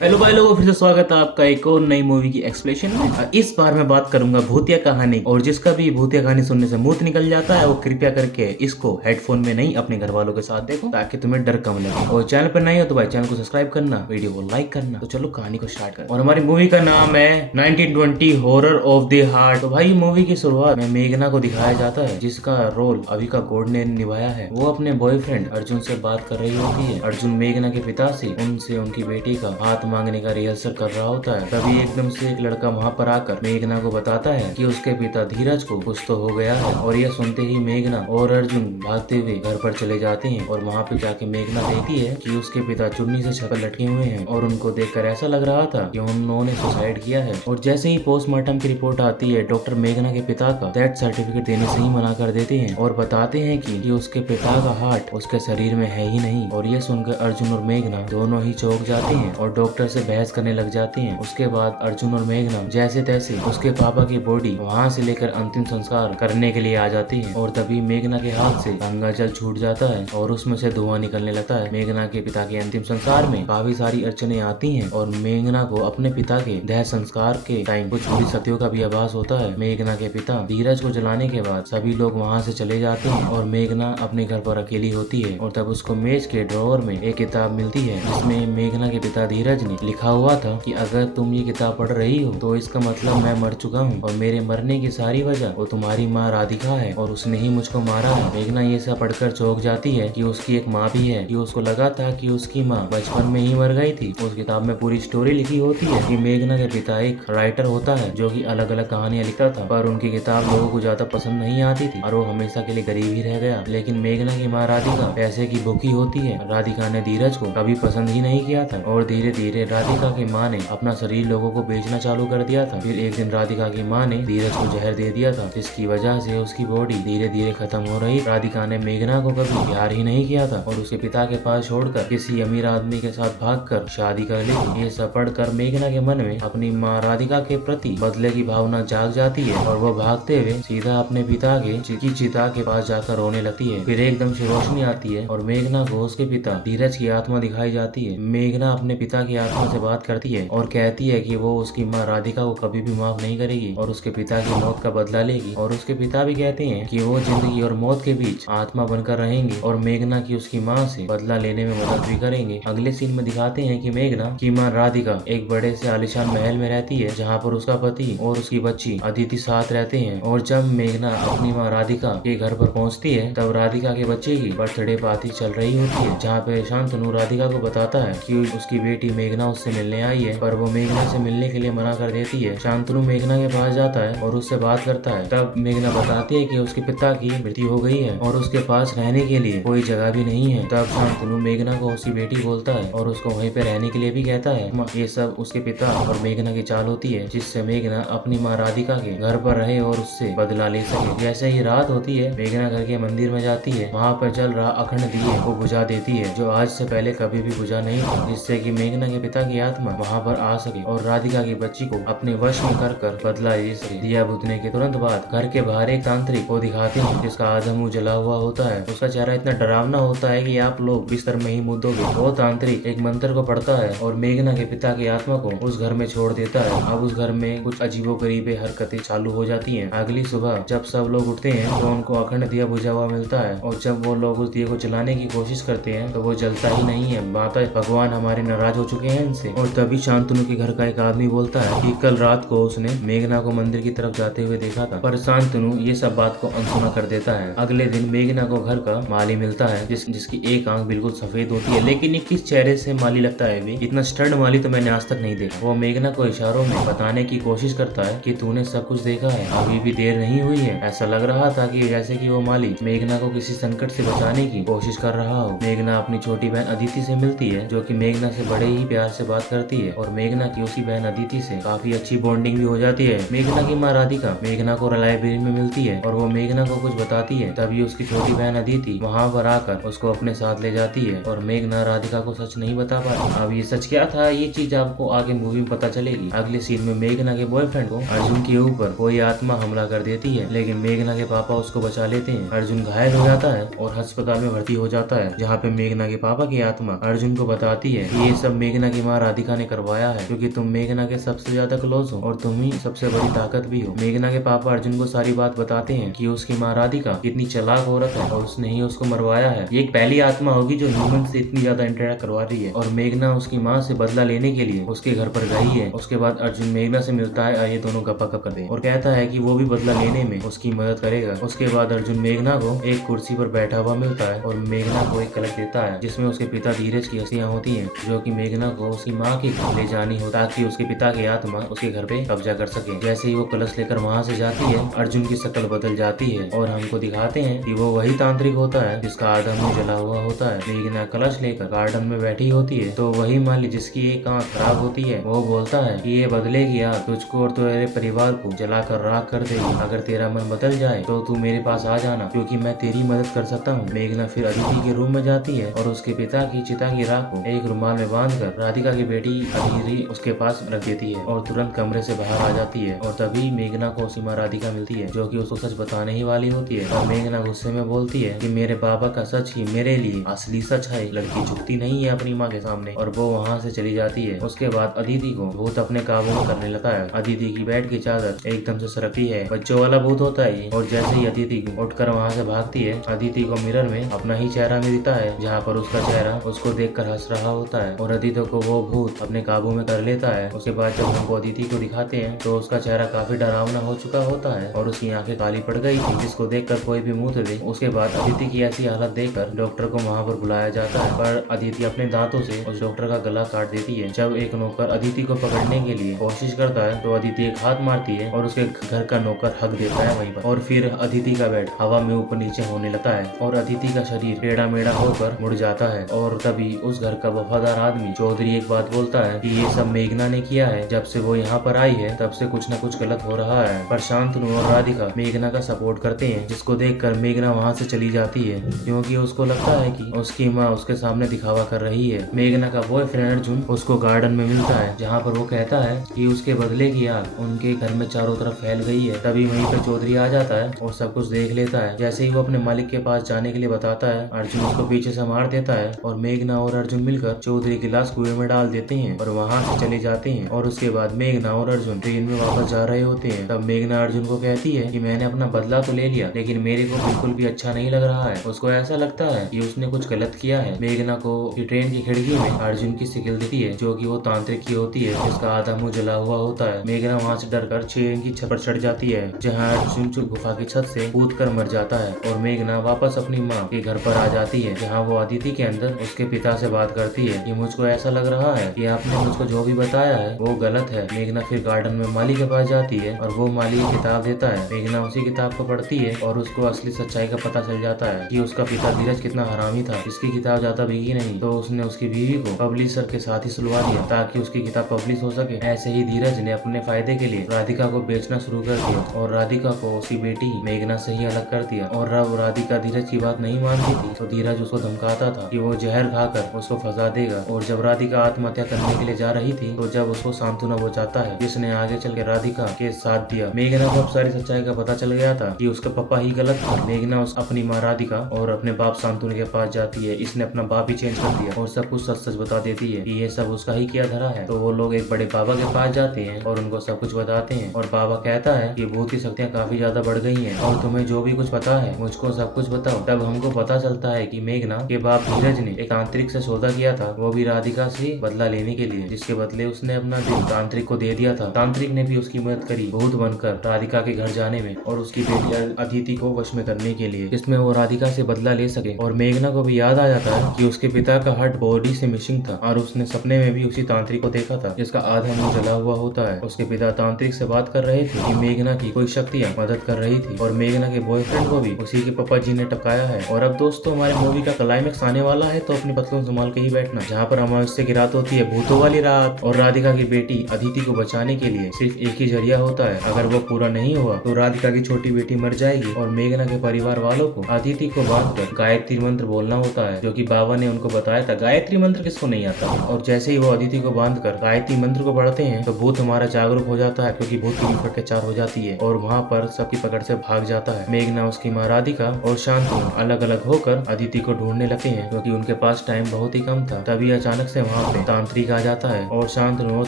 Hello भाई लोगों, फिर से स्वागत है आपका एक और नई मूवी की एक्सप्लेनेशन में। इस बार मैं बात करूंगा भूतिया कहानी, और जिसका भी भूतिया कहानी सुनने से मुंह निकल जाता है वो कृपया करके इसको हेडफोन में नहीं अपने घर वालों के साथ देखो, ताकि तुम्हें डर कम लगे। और चैनल पर नहीं हो तो भाई चैनल को सब्सक्राइब करना, वीडियो को लाइक करना। तो चलो कहानी को स्टार्ट कर। और हमारी मूवी का नाम है 1920 हॉरर ऑफ द हार्ट। तो भाई मूवी की शुरुआत में मेघना को दिखाया जाता है, जिसका रोल अविका गौड़ ने निभाया है। वो अपने बॉयफ्रेंड अर्जुन से बात कर रही होती है। अर्जुन मेघना के पिता से उनसे उनकी बेटी का हाथ मांगने का रिहर्सल कर रहा होता है। तभी एकदम से एक लड़का वहाँ पर आकर मेघना को बताता है कि उसके पिता धीरज को कुछ तो हो गया है। और यह सुनते ही मेघना और अर्जुन भागते हुए घर पर चले जाते हैं। और वहाँ पे जाके मेघना देखती है कि उसके पिता चुन्नी से छत पर लटके हुए हैं, और उनको देखकर ऐसा लग रहा था कि उन्होंने सुसाइड किया है। और जैसे ही पोस्टमार्टम की रिपोर्ट आती है, डॉक्टर मेघना के पिता का डेथ सर्टिफिकेट देने से ही मना कर देते हैं और बताते हैं कि उसके पिता का हार्ट उसके शरीर में है ही नहीं। और ये सुनकर अर्जुन और मेघना दोनों ही चौंक जाते हैं और डॉक्टर से बहस करने लग जाते हैं। उसके बाद अर्जुन और मेघना जैसे तैसे उसके पापा की बॉडी वहाँ से लेकर अंतिम संस्कार करने के लिए आ जाती हैं। और तभी मेघना के हाथ से गंगा जल छूट जाता है और उसमें से धुआं निकलने लगता है। मेघना के पिता के अंतिम संस्कार में काफी सारी अड़चने आती हैं और मेघना को अपने पिता के देह संस्कार के टाइम कुछ बुरी सत्यों का भी आभास होता है। मेघना के पिता धीरज को जलाने के बाद सभी लोग वहाँ से चले जाते हैं और मेघना अपने घर पर अकेली होती है। और तब उसको मेज के ड्रॉअर में एक किताब मिलती है, जिसमें मेघना के पिता धीरज ने लिखा हुआ था कि अगर तुम ये किताब पढ़ रही हो तो इसका मतलब मैं मर चुका हूँ, और मेरे मरने की सारी वजह वो तुम्हारी माँ राधिका है, और उसने ही मुझको मारा है। मेघना ये सब पढ़कर चौंक जाती है कि उसकी एक माँ भी है, कि उसको लगा था कि उसकी माँ बचपन में ही मर गई थी। उस किताब में पूरी स्टोरी लिखी होती है कि मेघना के पिता एक राइटर होता है जो कि अलग अलग कहानियां लिखता था, पर उनकी किताब लोगों को ज्यादा पसंद नहीं आती थी और वो हमेशा के लिए गरीब ही रह गया। लेकिन मेघना की माँ राधिका पैसे की भूखी होती है। राधिका ने धीरज को कभी पसंद ही नहीं किया था, और धीरे धीरे राधिका की माँ ने अपना शरीर लोगों को बेचना चालू कर दिया था। फिर एक दिन राधिका की माँ ने धीरज को जहर दे दिया था, जिसकी वजह से उसकी बॉडी धीरे धीरे खत्म हो रही। राधिका ने मेघना को कभी प्यार ही नहीं किया था और उसके पिता के पास छोड़कर किसी अमीर आदमी के साथ भागकर शादी कर ली। ये सब पढ़कर मेघना के मन में अपनी माँ राधिका के प्रति बदले की भावना जाग जाती है, और वो भागते हुए सीधा अपने पिता के चिता के पास जाकर रोने लगती है। फिर एकदम से रोशनी आती है और मेघना को उसके पिता धीरज की आत्मा दिखाई जाती है। मेघना अपने पिता की आत्मा से बात करती है और कहती है कि वो उसकी माँ राधिका को कभी भी माफ नहीं करेगी और उसके पिता की मौत का बदला लेगी। और उसके पिता भी कहते हैं कि वो जिंदगी और मौत के बीच आत्मा बनकर रहेंगे और मेघना की उसकी माँ से बदला लेने में मदद भी करेंगे। अगले सीन में दिखाते हैं कि मेघना की माँ राधिका एक बड़े से आलीशान महल में रहती है, जहाँ पर उसका पति और उसकी बच्ची अदिति साथ रहते हैं। और जब मेघना अपनी माँ राधिका के घर पर पहुँचती है, तब राधिका के बच्चे की बर्थडे पार्टी चल रही होती है, जहाँ पे शांतनु राधिका को बताता है कि उसकी बेटी मेघना उससे मिलने आई है, पर वो मेघना से मिलने के लिए मना कर देती है। शांतनु मेघना के पास जाता है और उससे बात करता है। तब मेघना बताती है कि उसके पिता की मृत्यु हो गई है और उसके पास रहने के लिए कोई जगह भी नहीं है। तब शांतनु मेघना को उसकी बेटी बोलता है और उसको वहीं पे रहने के लिए भी कहता है। ये सब उसके पिता और मेघना की चाल होती है, जिससे मेघना अपनी माँ राधिका के घर पर रहे और उससे बदला ले सके। जैसे ही रात होती है, मेघना घर के मंदिर में जाती है। वहाँ पर जल रहा अखंड दिए को बुझा देती है, जो आज से पहले कभी भी बुझा नहीं था, जिससे कि मेघना के पिता की आत्मा वहाँ पर आ सके और राधिका की बच्ची को अपने वश में कर बदला ले सके। दिया बुझने के तुरंत बाद घर के बाहर एक तांत्रिक को दिखाते हैं, जिसका आधा मुंह जला हुआ होता है। उसका चेहरा इतना डरावना होता है कि आप लोग बिस्तर में ही मुद्दोगे। वो तांत्रिक एक मंत्र को पढ़ता है और मेघना के पिता की आत्मा को उस घर में छोड़ देता है। अब उस घर में कुछ अजीबोगरीबे हरकतें चालू हो जाती हैं। अगली सुबह जब सब लोग उठते हैं तो उनको अखंड दिया बुझा हुआ मिलता है, और जब वो लोग उस दिए को जलाने की कोशिश करते हैं तो वो जलता ही नहीं है। माता भगवान हमारे नाराज हो चुके हैं इनसे। और तभी शांतनु के घर का एक आदमी बोलता है कि कल रात को उसने मेघना को मंदिर की तरफ जाते हुए देखा था, पर शांतनु ये सब बात को अनसुना कर देता है। अगले दिन मेघना को घर का माली मिलता है, जिसकी एक आंख बिल्कुल सफेद होती है, लेकिन ये किस चेहरे से माली लगता है वे, इतना स्टड माली तो मैंने आज तक नहीं देखा। वो मेघना को इशारों में बताने की कोशिश करता है कि तूने सब कुछ देखा है, अभी भी देर नहीं हुई है। ऐसा लग रहा था कि जैसे कि वो माली मेघना को किसी संकट से बचाने की कोशिश कर रहा हो। मेघना अपनी छोटी बहन अदिति से मिलती है, जो कि मेघना से बड़े ही प्यार से बात करती है, और मेघना की उसी बहन अदिति से काफी अच्छी बॉन्डिंग भी हो जाती है। मेघना की माँ राधिका मेघना को लाइब्रेरी में मिलती है और वो मेघना को कुछ बताती है। तभी उसकी छोटी बहन अदिति वहाँ पर आकर उसको अपने साथ ले जाती है, और मेघना राधिका को सच नहीं बता पाती। अब ये सच क्या था, ये चीज आपको आगे मूवी में पता चलेगी। अगले सीन में मेघना के बॉयफ्रेंड को अर्जुन के ऊपर कोई आत्मा हमला कर देती है, लेकिन मेघना के पापा उसको बचा लेते हैं। अर्जुन घायल हो जाता है और अस्पताल में भर्ती हो जाता है, जहाँ पे मेघना के पापा की आत्मा अर्जुन को बताती है कि ये सब मेघना मेघना की माँ राधिका ने करवाया है, क्योंकि तुम मेघना के सबसे ज्यादा क्लोज हो और तुम ही सबसे बड़ी ताकत भी हो। मेघना के पापा अर्जुन को सारी बात बताते हैं कि उसकी माँ राधिका कितनी चालाक औरत है और उसने ही उसको मरवाया है। ये एक पहली आत्मा होगी जो ह्यूमन से इतनी ज्यादा इंटरेक्ट करवा रही है। और मेघना उसकी माँ से बदला लेने के लिए उसके घर पर गई है। उसके बाद अर्जुन मेघना से मिलता है और ये दोनों गप्पा करते हैं और कहता है कि वो भी बदला लेने में उसकी मदद करेगा। उसके बाद अर्जुन मेघना को एक कुर्सी पर बैठा हुआ मिलता है और मेघना को एक कलश देता है जिसमें उसके पिता धीरज की हस्तियां होती हैं, जो कि मेघना को उसकी माँ के घर ले जानी हो ताकि उसके पिता की आत्मा उसके घर पे कब्जा कर सके। जैसे ही वो कलश लेकर वहाँ से जाती है, अर्जुन की शक्ल बदल जाती है और हमको दिखाते हैं कि वो वही तांत्रिक होता है जिसका आधा मुंह जला हुआ होता है। मेघना कलश लेकर गार्डन में बैठी होती है तो वही माली जिसकी एक आंख खराब होती है वो बोलता है कि ये बदलेगी आग तुझको और तेरे परिवार को जलाकर राख कर देगी। अगर तेरा मन बदल जाए तो तू मेरे पास आ जाना, क्योंकि मैं तेरी मदद कर सकता हूँ। मेघना फिर अदिति के रूम में जाती है और उसके पिता की चिता की राख को एक रुमाल में बांधकर राधिका की बेटी अदिति उसके पास रख देती है और तुरंत कमरे से बाहर आ जाती है। और तभी मेघना को उसकी माँ राधिका मिलती है जो कि उसको सच बताने ही वाली होती है। और मेघना गुस्से में बोलती है कि मेरे बाबा का सच ही मेरे लिए असली सच है। लड़की झुकती नहीं है अपनी माँ के सामने और वो वहाँ से चली जाती है। उसके बाद अदिति को भूत अपने काबू में करने लगता है। अदिति की बेड की चादर एकदम से सरकती है, बच्चों वाला भूत होता है ये। और जैसे ही अदिति उठकर वहाँ से भागती है, अदिति को मिरर में अपना ही चेहरा मिलता है जहाँ पर उसका चेहरा उसको देखकर हंस रहा होता है और अदिति को वो भूत अपने काबू में कर लेता है। उसके बाद जब हमको अदिति को दिखाते हैं तो उसका चेहरा काफी डरावना हो चुका होता है और उसकी आंखें काली पड़ गई थी, जिसको देखकर कोई भी मुंह दे। उसके बाद अदिति की ऐसी हालत देखकर डॉक्टर को वहाँ पर बुलाया जाता है, पर अदिति अपने दांतों से उस डॉक्टर का गला काट देती है। जब एक नौकर अदिति को पकड़ने के लिए कोशिश करता है तो अदिति एक हाथ मारती है और उसके घर का नौकर हक देता है वहीं पर। और फिर अदिति का बेड हवा में ऊपर नीचे होने लगता है और अदिति का शरीर टेढ़ा मेढ़ा होकर मुड़ जाता है। और तभी उस घर का वफादार आदमी चौधरी एक बात बोलता है कि ये सब मेघना ने किया है। जब से वो यहाँ पर आई है तब से कुछ न कुछ गलत हो रहा है। पर शांतनु और राधिका मेघना का सपोर्ट करते हैं, जिसको देखकर मेघना वहाँ से चली जाती है क्योंकि उसको लगता है कि उसकी माँ उसके सामने दिखावा कर रही है। मेघना का बॉयफ्रेंड अर्जुन उसको गार्डन में मिलता है जहाँ पर वो कहता है कि उसके बदले की आग उनके घर में चारों तरफ फैल गई है। तभी वहीं पर चौधरी आ जाता है और सब कुछ देख लेता है। जैसे ही वो अपने मालिक के पास जाने के लिए बताता है, अर्जुन उसको पीछे से मार देता है और मेघना और अर्जुन मिलकर चौधरी की लाश कुएं में डाल देते हैं और वहाँ से चले जाते हैं। और उसके बाद मेघना और अर्जुन ट्रेन में वापस जा रहे होते हैं। तब मेघना अर्जुन को कहती है कि मैंने अपना बदला तो ले लिया, लेकिन मेरे को बिल्कुल भी अच्छा नहीं लग रहा है। उसको ऐसा लगता है कि उसने कुछ गलत किया है। मेघना को ट्रेन की खिड़की में अर्जुन की शिकल दिखती है जो कि वो तांत्रिक की होती है, जिसका आधा मुंह जला हुआ होता है। मेघना वहाँ से डरकर ट्रेन की छत पर चढ़ जाती है जहाँ अर्जुन गुफा की छत से कूद कर मर जाता है। और मेघना वापस अपनी माँ के घर पर आ जाती है जहाँ वो अदिति के अंदर उसके पिता से बात करती है कि मुझको ऐसा लग रहा है कि आपने मुझको जो भी बताया है वो गलत है। मेघना फिर गार्डन में माली के पास जाती है और वो माली एक किताब देता है। मेघना उसी किताब को पढ़ती है और उसको असली सच्चाई का पता चल जाता है कि उसका पिता धीरज कितना हरामी था। इसकी किताब ज्यादा बिकी नहीं तो उसने उसकी बीवी को पब्लिशर के साथ ही सुलवा दिया ताकि उसकी किताब पब्लिश हो सके। ऐसे ही धीरज ने अपने फायदे के लिए राधिका को बेचना शुरू कर दिया और राधिका को उसकी बेटी मेघना से ही अलग कर दिया। और अब राधिका धीरज की बात नहीं मानती थी तो धीरज उसको धमकाता था कि वो जहर खाकर उसको फंसा देगा। और जब राधिका आत्महत्या करने के लिए जा रही थी तो जब उसको सांत्वना बचाता है जिसने आगे चल के राधिका के साथ दिया। मेघना को अब सारी सच्चाई का पता चल गया था कि उसका पापा ही गलत था। मेघना अपनी माँ राधिका और अपने बाप सांत्वना के पास जाती है। इसने अपना बाप ही चेंज कर दिया और सब कुछ सच सच बता देती है कि ये सब उसका ही किया धरा है। तो वो लोग एक बड़े बाबा के पास जाते हैं और उनको सब कुछ बताते हैं और बाबा कहता है कि भूत की शक्तियाँ काफी ज्यादा बढ़ गई हैं और तुम्हें जो भी कुछ पता है मुझको सब कुछ बताओ। तब हमको पता चलता है कि मेघना के बाप धीरज ने एक तांत्रिक से सौदा किया था, वो भी राधिका से बदला लेने के लिए, जिसके बदले उसने अपना दिल तांत्रिक को दे दिया था। तांत्रिक ने भी उसकी मदद करी भूत बनकर राधिका के घर जाने में और उसकी बेटी अदिति को वश में करने के लिए, जिसमें वो राधिका से बदला ले सके। और मेघना को भी याद आ जाता है कि उसके पिता का हार्ट बॉडी से मिसिंग था और उसने सपने में भी उसी तांत्रिक को देखा था जिसका आधा मुंह जला हुआ होता है। उसके पिता तांत्रिक से बात कर रहे थे कि मेघना की कोई शक्तियाँ मदद कर रही थी और मेघना के बॉयफ्रेंड को भी उसी के पापा जी ने टपकाया है। और अब दोस्तों हमारे मूवी का क्लाइमेक्स आने वाला है तो अपनी पतलून संभाल के ही बैठना, जहाँ पर अमावस्या की रात होती है, भूतों वाली रात। और राधिका की बेटी अदिति को बचाने के लिए सिर्फ एक ही जरिया होता है, अगर वो पूरा नहीं हुआ तो राधिका की छोटी बेटी मर जाएगी। और मेघना के परिवार वालों को अदिति को बांधकर गायत्री मंत्र बोलना होता है जो कि बाबा ने उनको बताया था। गायत्री मंत्र किसको नहीं आता। और जैसे ही वो अदिति को बांधकर गायत्री मंत्र को पढ़ते हैं तो भूत हमारा जागरूक हो जाता है क्योंकि भूत की विफट के चार हो जाती है और वहाँ पर सबकी पकड़ से भाग जाता है। मेघना, उसकी माँ राधिका और शांतनु अलग अलग होकर अदिति को ढूंढने लगते हैं क्योंकि उनके पास टाइम बहुत ही कम था। तभी अचानक से वहाँ वहाँ पे तांत्रिक आ जाता है और शांतनु और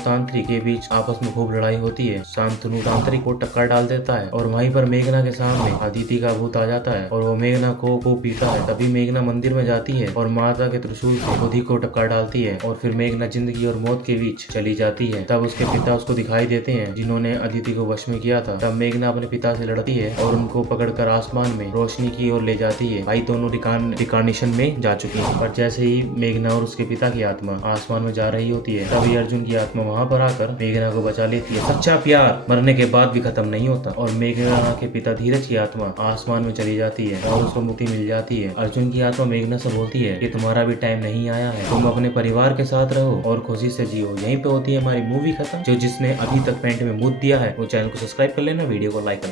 तांत्रिक के बीच आपस में खूब लड़ाई होती है। शांतनु तांत्रिक को टक्कर डाल देता है और वहीं पर मेघना के सामने अदिति का भूत आ जाता है और वो मेघना को पीटा है। तभी मेघना मंदिर में जाती है और माता के त्रिशूल से खुद ही को टक्कर डालती है और फिर मेघना जिंदगी और मौत के बीच चली जाती है। तब उसके पिता उसको दिखाई देते हैं जिन्होंने अदिति को वश में किया था। तब मेघना अपने पिता से लड़ती है और उनको पकड़कर आसमान में रोशनी की ओर ले जाती है। भाई दोनों रिकार्नेशन में जा चुकी है। पर जैसे ही मेघना और उसके पिता की आत्मा आसमान में जा रही होती है तभी अर्जुन की आत्मा वहाँ पर आकर मेघना को बचा लेती है। सच्चा प्यार मरने के बाद भी खत्म नहीं होता और मेघना के पिता धीरज की आत्मा आसमान में चली जाती है और उसको मुक्ति मिल जाती है। अर्जुन की आत्मा मेघना से बोलती है कि तुम्हारा भी टाइम नहीं आया है, तुम अपने परिवार के साथ रहो और खुशी से जियो। यहीं पे होती है हमारी मूवी खत्म। जो जिसने अभी तक पेंट में मुद दिया है वो चैनल को सब्सक्राइब कर लेना, वीडियो को लाइक कर